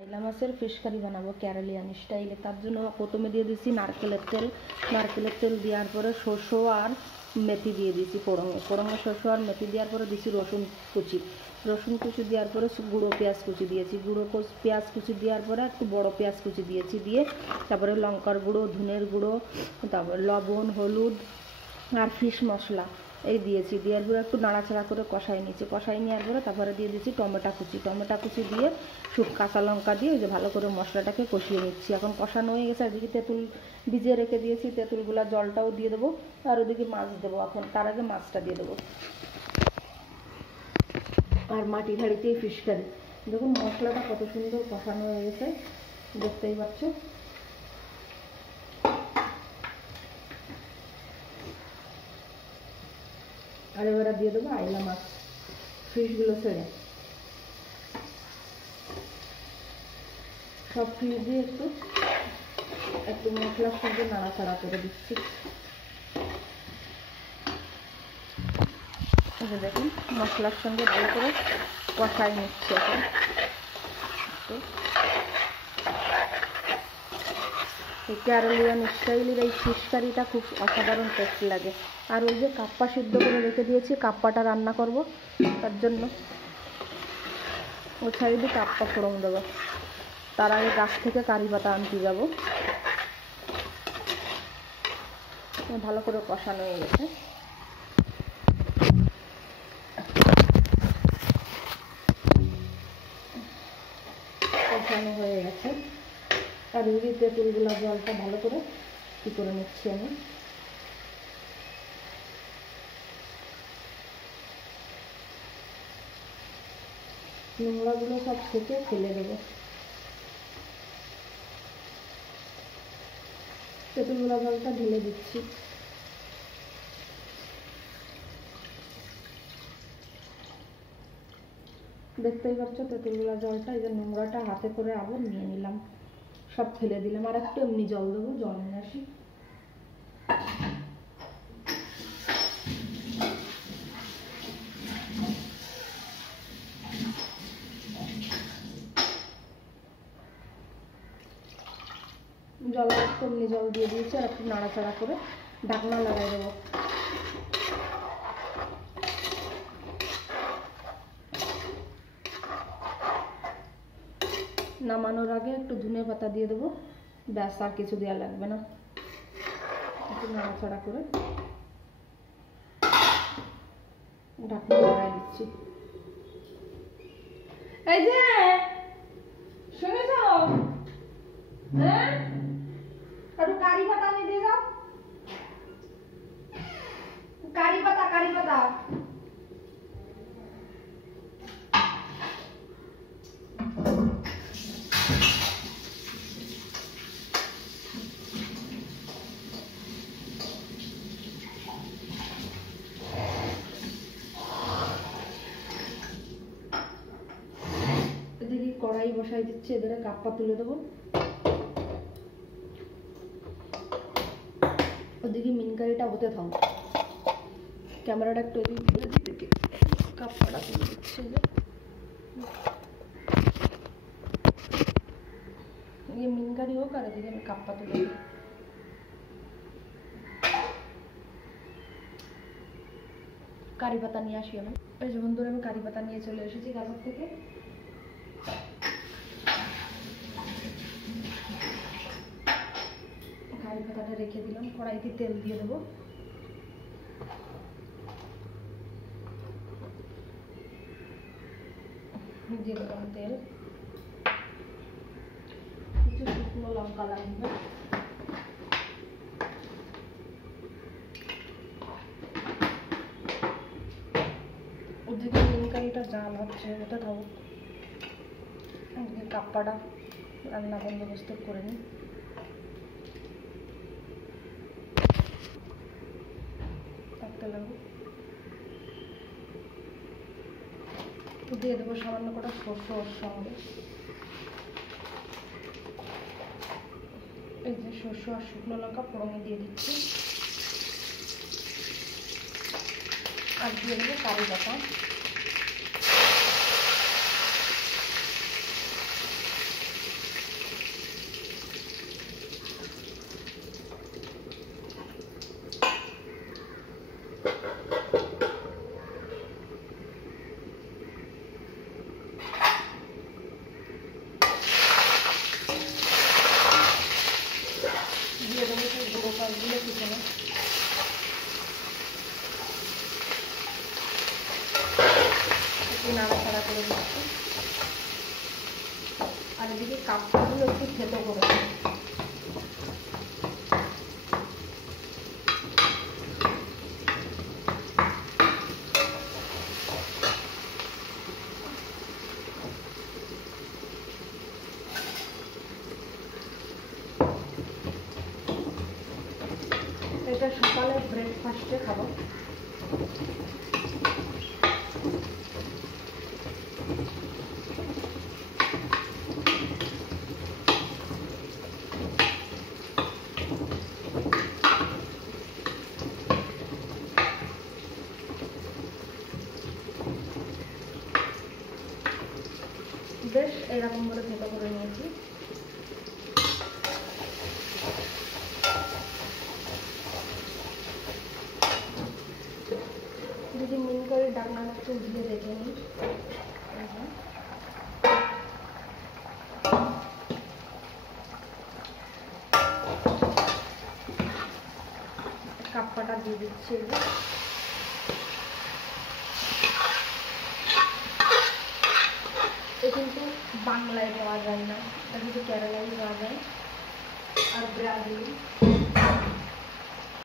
ইলা মাছের fish curry বানাবো কেরালিয়ান স্টাইলে। তার জন্য প্রথমে দিয়ে দিচ্ছি নারকেলের তেল দেওয়ার পরে শসা আর মেথি দিয়ে দিচ্ছি ফোড়নে শসা আর মেথি দেওয়ার পরে দিচ্ছি রসুন কুচি দেওয়ার পরে গুঁড়ো পেঁয়াজ কুচি দিয়েছি, পেঁয়াজ কুচি দেওয়ার পরে একটু বড় পেঁয়াজ কুচি দিয়েছি, দিয়ে তারপরে লঙ্কার গুঁড়ো, ধনের গুঁড়ো, তারপরে লবণ, হলুদ আর ফিশ মশলা এই দিয়েছি। দেওয়ার পরে একটু নাড়াচাড়া করে কষাই নেওয়ার পরে তারপরে দিয়ে দিচ্ছি টমেটো কুচি দিয়ে কাঁচা লঙ্কা দিয়ে ওই যে ভালো করে মশলাটাকে কষিয়ে নিচ্ছি। এখন কষানো হয়ে গেছে। এদিকে তেঁতুল ভিজিয়ে রেখে দিয়েছি, তেঁতুলগুলা জলটাও দিয়ে দেবো, আর ওদিকে মাছ দেবো। এখন তার আগে মাছটা দিয়ে দেবো। আর মাটির হাঁড়িতেই ফিশ কারি। দেখুন মশলাটা কত সুন্দর কষানো হয়ে গেছে, দেখতেই পাচ্ছ। আর এবারে দিয়ে দেবো আইলা মাছ, ফিশগুলো ছেড়ে সব ফিশ দিয়ে একটু মশলার সঙ্গে নাড়াচাড়া করে দিচ্ছি। দেখুন মশলার সঙ্গে ভালো করে কষাই নিচ্ছি। এখন এই কেরালিয়ান স্টাইলের এই ফিশ কারিটা খুব অসাধারণ টেস্ট লাগে। আর ওই যে কাপ্পা সিদ্ধ করে রেখে দিয়েছি, কাপ্পাটা রান্না করব, তার জন্য ওই সাইডে কাপ্পা ফোড়ন দেবো। তার আগে গাছ থেকে কারি পাতা আনতে যাব। ভালো করে কষানো হয়ে গেছে। কষানো হয়ে গেছে। আর এই তেঁতুলগুলা জলটা ভালো করে কি করে নিচ্ছি আমি। নোংরাগুলো সব থেকে ফেলে দেবো। তেঁতুলগুলা জলটা ঢেলে দিচ্ছি। দেখতেই পাচ্ছ তেঁতুলগুলা জলটা, এই যে নোংরাটা হাতে করে আবার নিয়ে নিলাম, সব ফেলে দিলাম। আর একটু এমনি জল দেবো, জল নিয়ে আসি। জল একটু এমনি জল দিয়ে দিয়েছি, আর একটু নাড়াচাড়া করে ঢাকনা লাগাই দেবো। নামানোর আগে একটু ধনে পাতা দিয়ে দেবো, ব্যাস, আর কিছু দেওয়া লাগবে না। একটু নাড়াচাড়া করে ঢাকনা লাগাই দিচ্ছি। এই যে শুনেছ, হ্যাঁ একটু কারি পাতা নিয়ে দিয়ে যাও। কারি পাতা এদিকে কড়াই বসাই দিচ্ছি, এবারে কাপ্পা তুলে দেবো। ওদিকে মিনকারিটা হতে থাও, ক্যামেরাটা একটু এদিকে কাপ্পাটা তুলে দিচ্ছে। ये মিনকারি হোক, আর এদিকে আমি কাপ্পা তুলে দিই। কারি পাতা নিয়ে আসি আমি। এই যে বন্ধুরা, আমি কারি পাতা নিয়ে চলে এসেছি বাজার থেকে। কারি পাতাটা রেখে দিলাম। কড়াইতে তেল দিয়ে দেবো। দিয়ে দিলাম তেল, কিছু শুকনো লঙ্কা লাগবে, ওদিকে মিনকারিটা জাল হচ্ছে, ওটা খাবো। ওদিকে কাপ্পাটা রান্না বন্দোবস্ত করে নিই। থাকতে লাগবে। দিয়ে দেবো সামান্য কটা সরষের সঙ্গে। এই যে সরষে আর শুকনো লঙ্কা ফোড়নে দিয়ে দিচ্ছি। আর দিয়ে দেবো কারি পাতা। হবে। একটু নাড়াচাড়া করে দিচ্ছি। আর এদিকে কাপড়গুলো একটু থেতো করে এটা সকালে ব্রেকফাস্টে খাবো। বেশ এরকম করে থেতো করে নিয়েছি। যদি মিন করে ডাকনাটা একটু উঠিয়ে দেখে নিই। কাপ্পাটা দিয়ে দিচ্ছি। এ কিন্তু বাংলায় পাওয়া যায় না, এটা কিন্তু কেরালায় পাওয়া যায় আর ব্রাজিল।